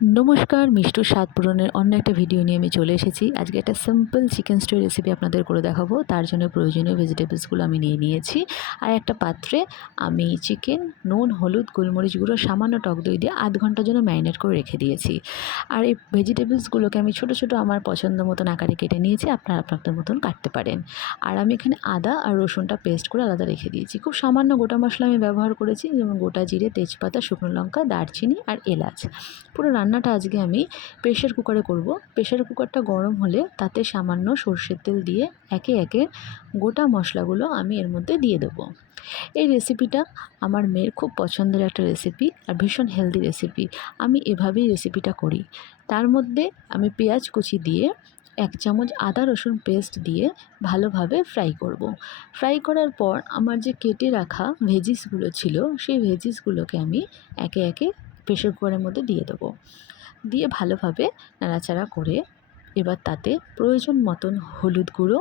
নমস্কার, মিষ্টুর স্বাদ পূরণের অন্য একটা ভিডিও নিয়ে আমি চলে এসেছি। আজকে একটা সিম্পল চিকেন স্টু রেসিপি আপনাদের করে দেখাবো। তার জন্য প্রয়োজনীয় ভেজিটেবলসগুলো আমি নিয়ে নিয়েছি। আর একটা পাত্রে আমি চিকেন, নুন, হলুদ, গোলমরিচ গুঁড়ো, সামান্য টক দই দিয়ে আধ ঘন্টার জন্য ম্যারিনেট করে রেখে দিয়েছি। আর এই ভেজিটেবলসগুলোকে আমি ছোটো ছোটো আমার পছন্দ মতন আকারে কেটে নিয়েছি। আপনারা আপনাদের মতন কাটতে পারেন। আর আমি এখানে আদা আর রসুনটা পেস্ট করে আলাদা রেখে দিয়েছি। খুব সামান্য গোটা মশলা আমি ব্যবহার করেছি, যেমন গোটা জিরে, তেজপাতা, শুকনো লঙ্কা, দারচিনি আর এলাচ। পুরো রান্নাটা আজকে আমি প্রেশার কুকারে করব। প্রেশার কুকারটা গরম হলে তাতে সামান্য সর্ষের তেল দিয়ে একে একে গোটা মশলাগুলো আমি এর মধ্যে দিয়ে দেবো। এই রেসিপিটা আমার মেয়ের খুব পছন্দের একটা রেসিপি আর ভীষণ হেলদি রেসিপি। আমি এভাবেই রেসিপিটা করি। তার মধ্যে আমি পেঁয়াজ কুচি দিয়ে 1 চামচ আদা রসুন পেস্ট দিয়ে ভালোভাবে ফ্রাই করব। ফ্রাই করার পর আমার যে কেটে রাখা ভেজিসগুলো ছিল, সেই ভেজিসগুলোকে আমি একে একে প্রেশার কুকারের মধ্যে দিয়ে দেবো। দিয়ে ভালোভাবে নাড়াচাড়া করে এবার তাতে প্রয়োজন মতন হলুদ গুঁড়ো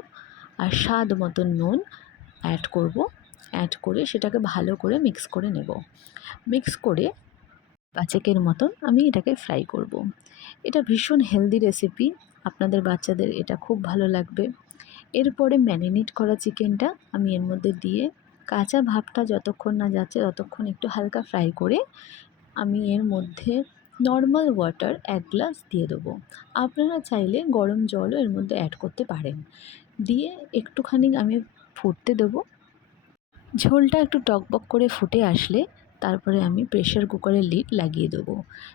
আর স্বাদ মতন নুন অ্যাড করব। অ্যাড করে সেটাকে ভালো করে মিক্স করে নেব। মিক্স করে 5 মতন আমি এটাকে ফ্রাই করব। এটা ভীষণ হেলদি রেসিপি, আপনাদের বাচ্চাদের এটা খুব ভালো লাগবে। এরপরে ম্যারিনেট করা চিকেনটা আমি এর মধ্যে দিয়ে কাঁচা ভাবটা যতক্ষণ না যাচ্ছে ততক্ষণ একটু হালকা ফ্রাই করে আমি এর মধ্যে নর্মাল ওয়াটার 1 গ্লাস দিয়ে দেবো। আপনারা চাইলে গরম জলও এর মধ্যে অ্যাড করতে পারেন। দিয়ে একটুখানি আমি ফুটতে দেবো। ঝোলটা একটু টকবক করে ফুটে আসলে তারপরে আমি প্রেশার কুকারের লিড লাগিয়ে দেবো।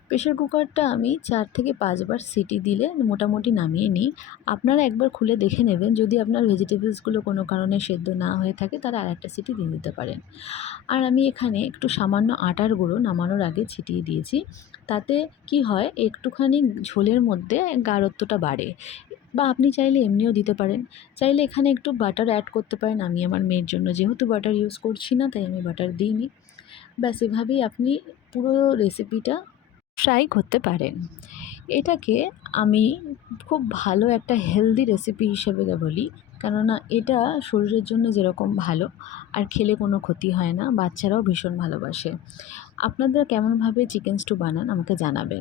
প্রেশার কুকারটা আমি 4 থেকে 5 বার সিটি দিলে মোটামুটি নামিয়ে নিই। আপনারা একবার খুলে দেখে নেবেন, যদি আপনার ভেজিটেবলসগুলো কোনো কারণে সেদ্ধ না হয়ে থাকে তাহলে আরেকটা সিটি দিয়ে দিতে পারেন। আর আমি এখানে একটু সামান্য আটার গুঁড়ো নামানোর আগে ছিটিয়ে দিয়েছি। তাতে কি হয়, একটুখানি ঝোলের মধ্যে গাঢ়ত্বটা বাড়ে। বা আপনি চাইলে এমনিও দিতে পারেন। চাইলে এখানে একটু বাটার অ্যাড করতে পারেন। আমি আমার মেয়ের জন্য যেহেতু বাটার ইউজ করছি না, তাই আমি বাটার দিইনি। ব্যাস এভাবেই আপনি পুরো রেসিপিটা ট্রাই করতে পারেন। এটাকে আমি খুব ভালো একটা হেলদি রেসিপি হিসেবে বলি, কেননা এটা শরীরের জন্য যেরকম ভালো আর খেলে কোনো ক্ষতি হয় না, বাচ্চারাও ভীষণ ভালোবাসে। আপনারা কেমনভাবে চিকেন স্টু বানান আমাকে জানাবেন।